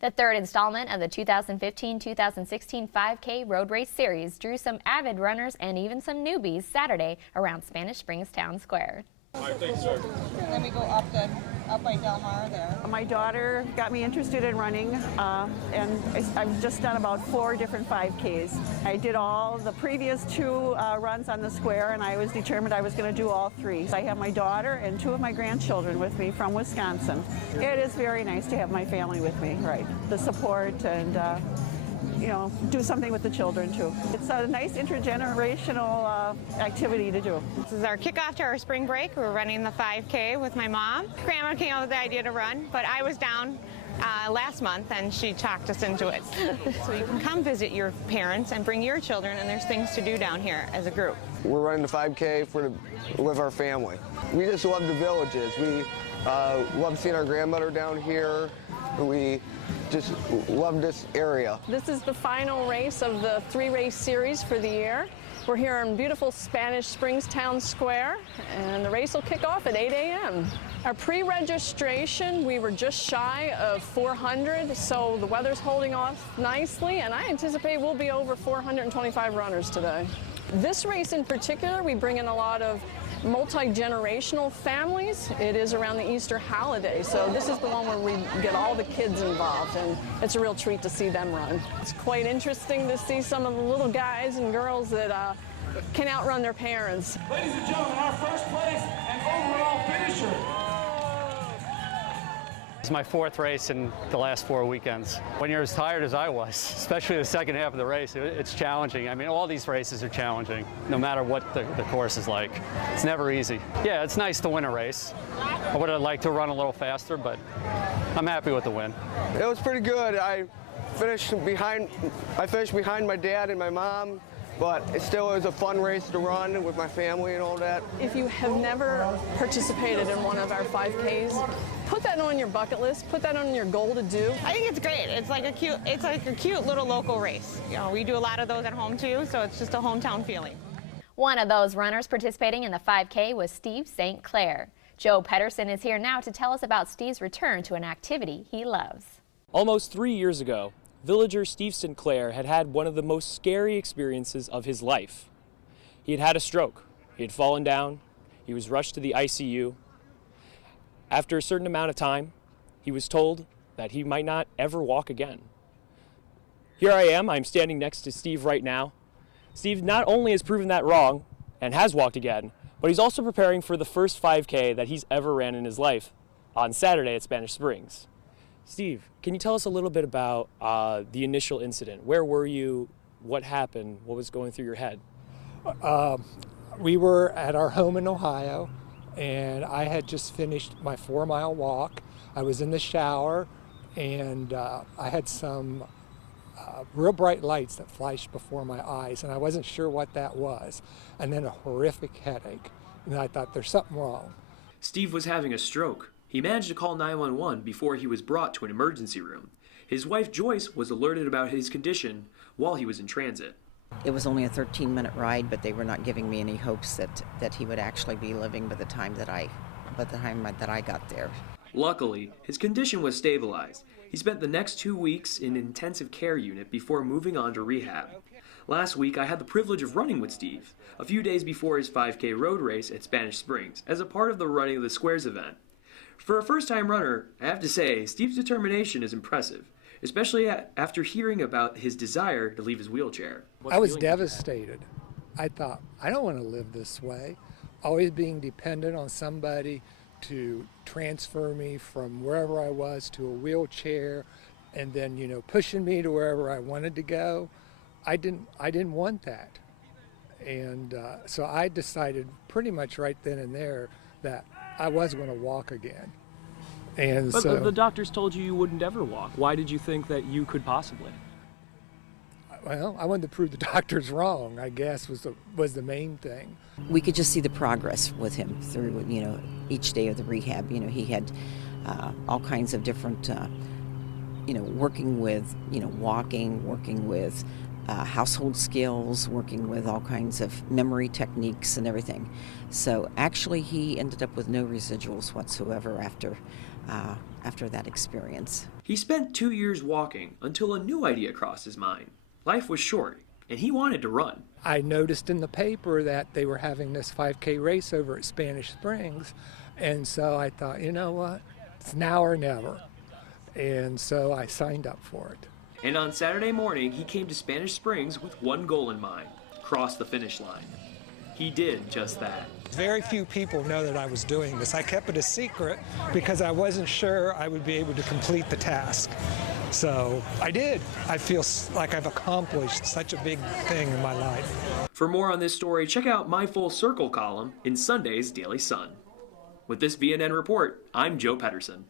The third installment of the 2015-2016 5K Road Race Series drew some avid runners and even some newbies Saturday around Spanish Springs Town Square. Then we go up by Del Mar there. My daughter got me interested in running, and I've just done about 4 different 5Ks. I did all the previous 2 runs on the square, and I was determined I was going to do all 3. I have my daughter and 2 of my grandchildren with me from Wisconsin. It is very nice to have my family with me, right? The support and do something with the children too. It's a nice intergenerational activity to do. This is our kickoff to our spring break. We're running the 5K with my mom. Grandma came up with the idea to run, but I was down last month and she talked us into it. So you can come visit your parents and bring your children, and there's things to do down here as a group. We're running the 5K with our family. We just love the villages. We love seeing our grandmother down here. We just love this area. This is the final race of the 3-race series for the year. We're here in beautiful Spanish Springs Town Square, and the race will kick off at 8 a.m. Our pre-registration, we were just shy of 400, so the weather's holding off nicely, and I anticipate we'll be over 425 runners today. This race in particular, we bring in a lot of multi-generational families. It is around the Easter holiday, so this is the one where we get all the kids involved, and it's a real treat to see them run. It's quite interesting to see some of the little guys and girls that can outrun their parents. Ladies and gentlemen, our first place and overall finisher. It's my 4th race in the last 4 weekends. When you're as tired as I was, especially the second half of the race, it's challenging. I mean, all these races are challenging, no matter what the course is like. It's never easy. Yeah, it's nice to win a race. I would have liked to run a little faster, but I'm happy with the win. It was pretty good. I finished behind my dad and my mom, but it still was a fun race to run with my family and all that. If you have never participated in one of our 5Ks, put that on your bucket list, put that on your goal to do. I think it's great. It's like a cute little local race. You know, we do a lot of those at home too, so it's just a hometown feeling. One of those runners participating in the 5K was Steve St. Clair. Joe Pedersen is here now to tell us about Steve's return to an activity he loves. Almost 3 years ago, villager Steve St. Clair had had one of the most scary experiences of his life. He had had a stroke. He had fallen down. He was rushed to the ICU. After a certain amount of time, he was told that he might not ever walk again. Here I am. I'm standing next to Steve right now. Steve not only has proven that wrong and has walked again, but he's also preparing for the first 5K that he's ever ran in his life on Saturday at Spanish Springs. Steve, can you tell us a little bit about the initial incident? Where were you? What happened? What was going through your head? We were at our home in Ohio, and I had just finished my 4-mile walk. I was in the shower, and I had some real bright lights that flashed before my eyes, and I wasn't sure what that was. And then a horrific headache, and I thought there's something wrong. Steve was having a stroke. He managed to call 911 before he was brought to an emergency room. His wife Joyce was alerted about his condition while he was in transit. It was only a 13-minute ride, but they were not giving me any hopes that he would actually be living by the time that I got there. Luckily, his condition was stabilized. He spent the next 2 weeks in an intensive care unit before moving on to rehab. Last week, I had the privilege of running with Steve, a few days before his 5K road race at Spanish Springs, as a part of the Running of the Squares event. For a first-time runner, I have to say, Steve's determination is impressive, especially after hearing about his desire to leave his wheelchair. I was devastated. I thought, I don't want to live this way. Always being dependent on somebody to transfer me from wherever I was to a wheelchair, and then, pushing me to wherever I wanted to go. I didn't want that. And so I decided pretty much right then and there that I was going to walk again. And But so the doctors told you wouldn't ever walk. Why did you think that you could possibly? Well, I wanted to prove the doctors wrong, I guess, was the main thing. We could just see the progress with him through, each day of the rehab. He had all kinds of different, working with, walking, working with household skills, working with all kinds of memory techniques and everything. So actually he ended up with no residuals whatsoever after that experience. He spent 2 years walking until a new idea crossed his mind. Life was short, and he wanted to run. I noticed in the paper that they were having this 5K race over at Spanish Springs, and so I thought, you know what, it's now or never. And so I signed up for it. And on Saturday morning, he came to Spanish Springs with one goal in mind: cross the finish line. He did just that. Very few people know that I was doing this. I kept it a secret because I wasn't sure I would be able to complete the task. So I did. I feel like I've accomplished such a big thing in my life. For more on this story, check out my Full Circle column in Sunday's Daily Sun. With this BNN report, I'm Joe Pedersen.